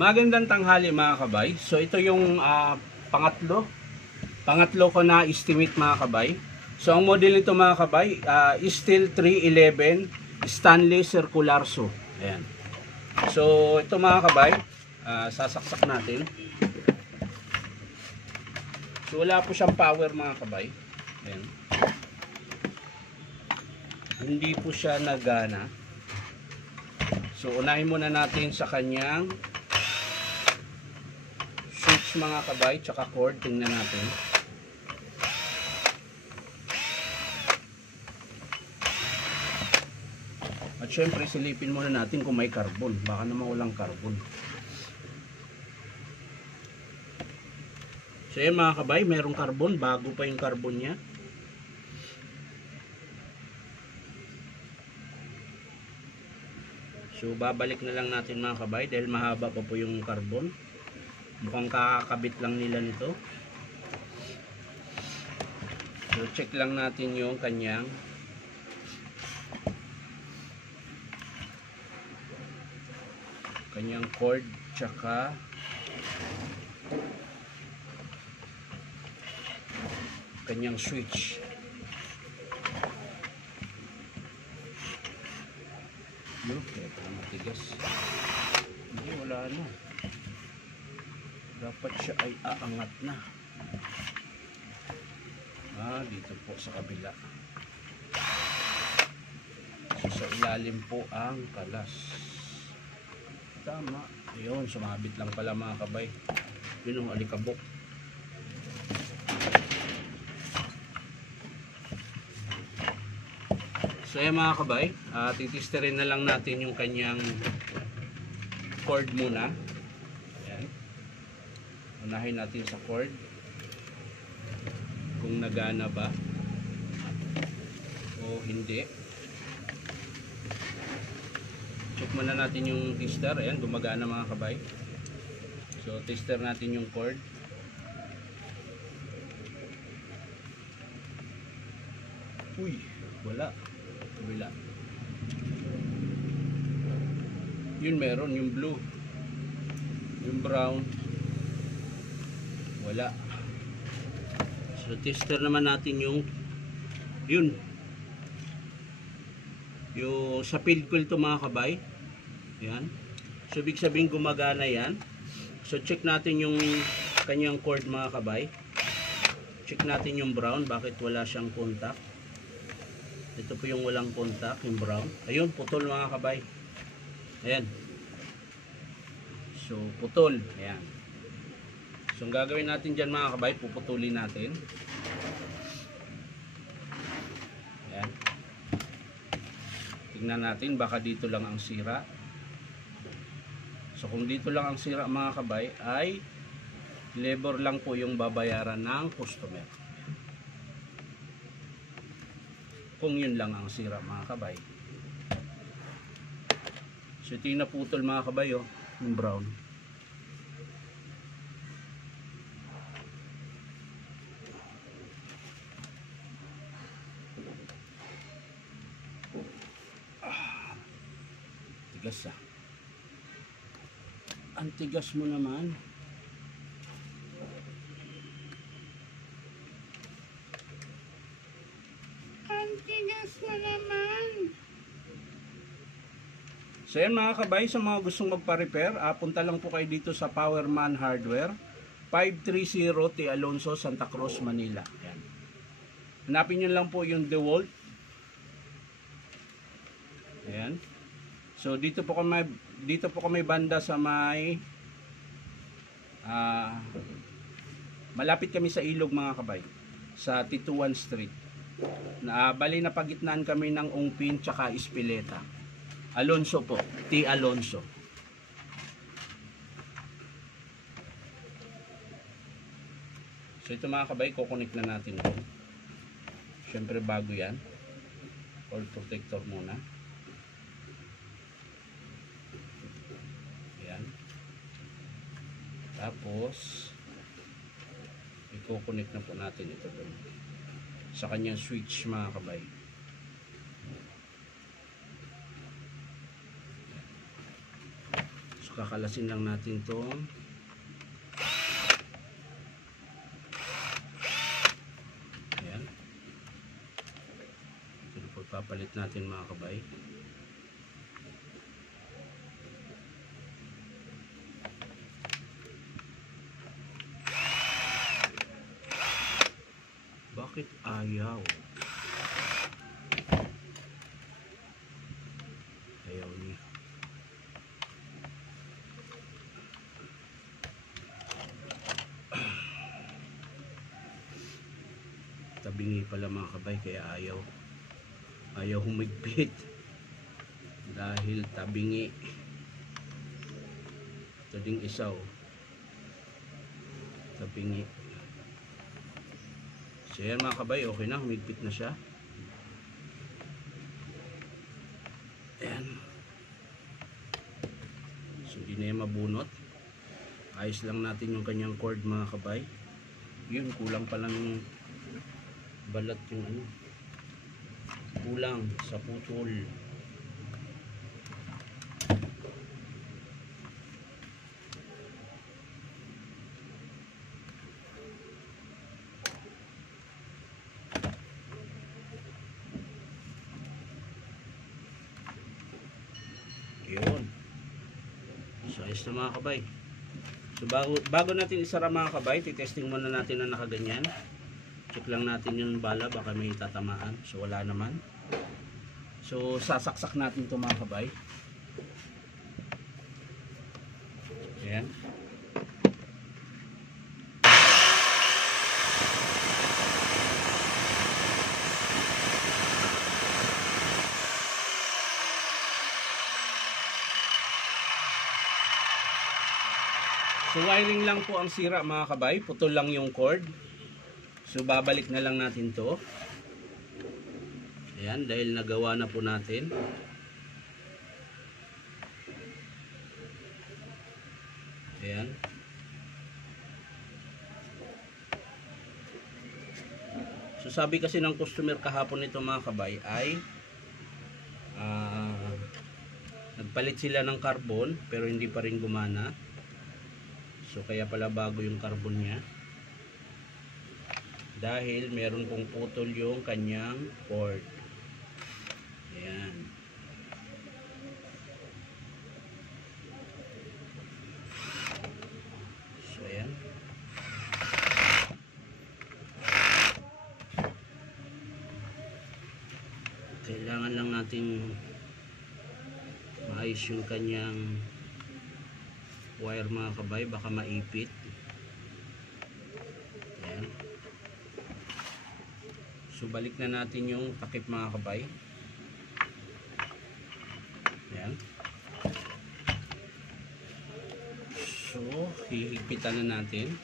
Magandang tanghali mga kabay. So ito yung pangatlo ko na estimate mga kabay. So ang model nito mga kabay, Steel 311 Stanley Circular Saw. Ayan. So ito mga kabay, sasaksak natin. So wala po siyang power mga kabay. Ayan. Hindi po siya nagana. So unahin muna natin sa kanyang switch mga kabay, tsaka cord. Tingnan natin. At syempre silipin muna natin kung may carbon. Baka naman walang carbon. So yan mga kabay, merong carbon. Bago pa yung carbon niya. So babalik na lang natin mga kabay dahil mahaba pa po yung carbon. Mukhang kakabit lang nila nito. So check lang natin yung kanyang cord tsaka kanyang switch. Okay, parang matigas. Hindi, wala na. Dapat siya ay aangat na. Dito po sa kabila. So, sa ilalim po ang kalas. Tama. Ayun, sumabit lang pala mga kabay. Yun ang alikabok. So ayan mga kabay, titisterin na lang natin yung kanyang cord muna. Ayan. Unahin natin sa cord kung nagana ba o hindi. Check muna natin yung tester. Ayan, gumagana mga kabay. So tester natin yung cord. Uy, wala. Kabila. Yun meron, yung blue, yung brown, wala. So tester naman natin yung sa field coil to mga kabay. Yan. So ibig sabihin gumagana yan. So check natin yung kanyang cord mga kabay. Check natin yung brown, bakit wala siyang contact. Ito po yung walang contact, yung brown. Ayun, putol mga kabay. Ayan. So, putol. Ayan. So, ang gagawin natin dyan mga kabay, puputulin natin. Ayan. Tingnan natin, baka dito lang ang sira. So, kung dito lang ang sira mga kabay, ay labor lang po yung babayaran ng customer. Kung yun lang ang sira mga kabay. So ito yung naputol mga kabay, oh, yung brown. Tigas ah. Ang tigas mo naman. So yan mga kabay, sa mga gustong magpa-repair, punta lang po kayo dito sa Powerman Hardware, 530 T. Alonso, Santa Cruz, Manila. Yan. Hanapin nyo lang po yung DeWalt. Ayan. So dito po kami banda sa may malapit kami sa ilog mga kabay, sa Tituan Street. Bali na pagitnaan kami ng Ungpin tsaka Espileta. Alonso po, T. Alonso. So ito mga kabay, kukonek na natin ito. Siyempre bago yan, all protector muna. Ayan. Tapos i-connect na po natin ito doon sa kanyang switch mga kabay. So kakalasin lang natin tong ayan. Ito po papalit natin mga kabay. Bakit ayaw? Ayaw niya. Tabingi pala mga kabay, kaya ayaw humigpit dahil tabingi. Ito ding isaw, tabingi. So yan mga kabay, okay na, humigpit na siya. Ayan. So hindi na yan mabunot. Ayos lang natin yung kanyang cord mga kabay. Yun, kulang pa lang balat yung ano, kulang sa putol. Yun. So ayos na mga kabay. So bago natin isara mga kabay, titesting muna natin na nakaganyan. Check lang natin yung bala, baka may tatamaan. So wala naman. So sasaksak natin ito mga kabay. Ayan. So wiring lang po ang sira mga kabay, putol lang yung cord. So babalik na lang natin to. Ayan, dahil nagawa na po natin. Ayan. So sabi kasi ng customer kahapon nito mga kabay ay nagpalit sila ng carbon pero hindi pa rin gumana. So kaya pala bago yung carbon niya. Dahil meron pong putol yung kanyang cord. Ayan. So ayan. Kailangan lang natin maayos yung kanyang wire mga kabay, baka maipit. Ayan. So balik na natin yung takip mga kabay. Ayan. So hihigpitan na natin.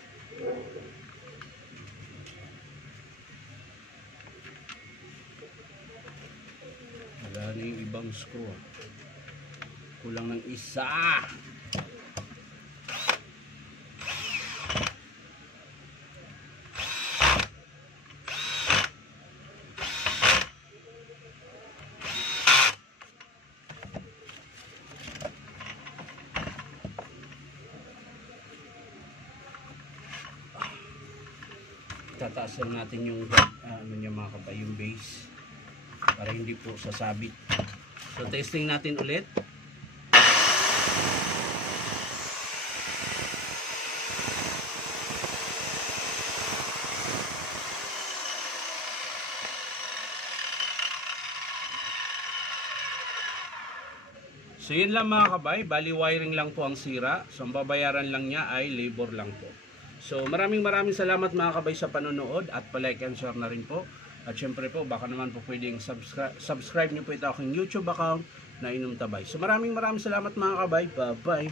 Wala na yung ibang screw. Kulang ng isa. Tataas lang natin yung ano niya mga kabay, yung base para hindi po sasabit. So testing natin ulit. So yun lang mga kabay, bali wiring lang po ang sira. So ang babayaran lang niya ay labor lang po. So maraming salamat mga kabay sa panonood at pa-like and share na rin po. At syempre po baka naman po pwedeng subscribe niyo po ito aking YouTube account na Inom Tabay. So maraming salamat mga kabay. Bye bye.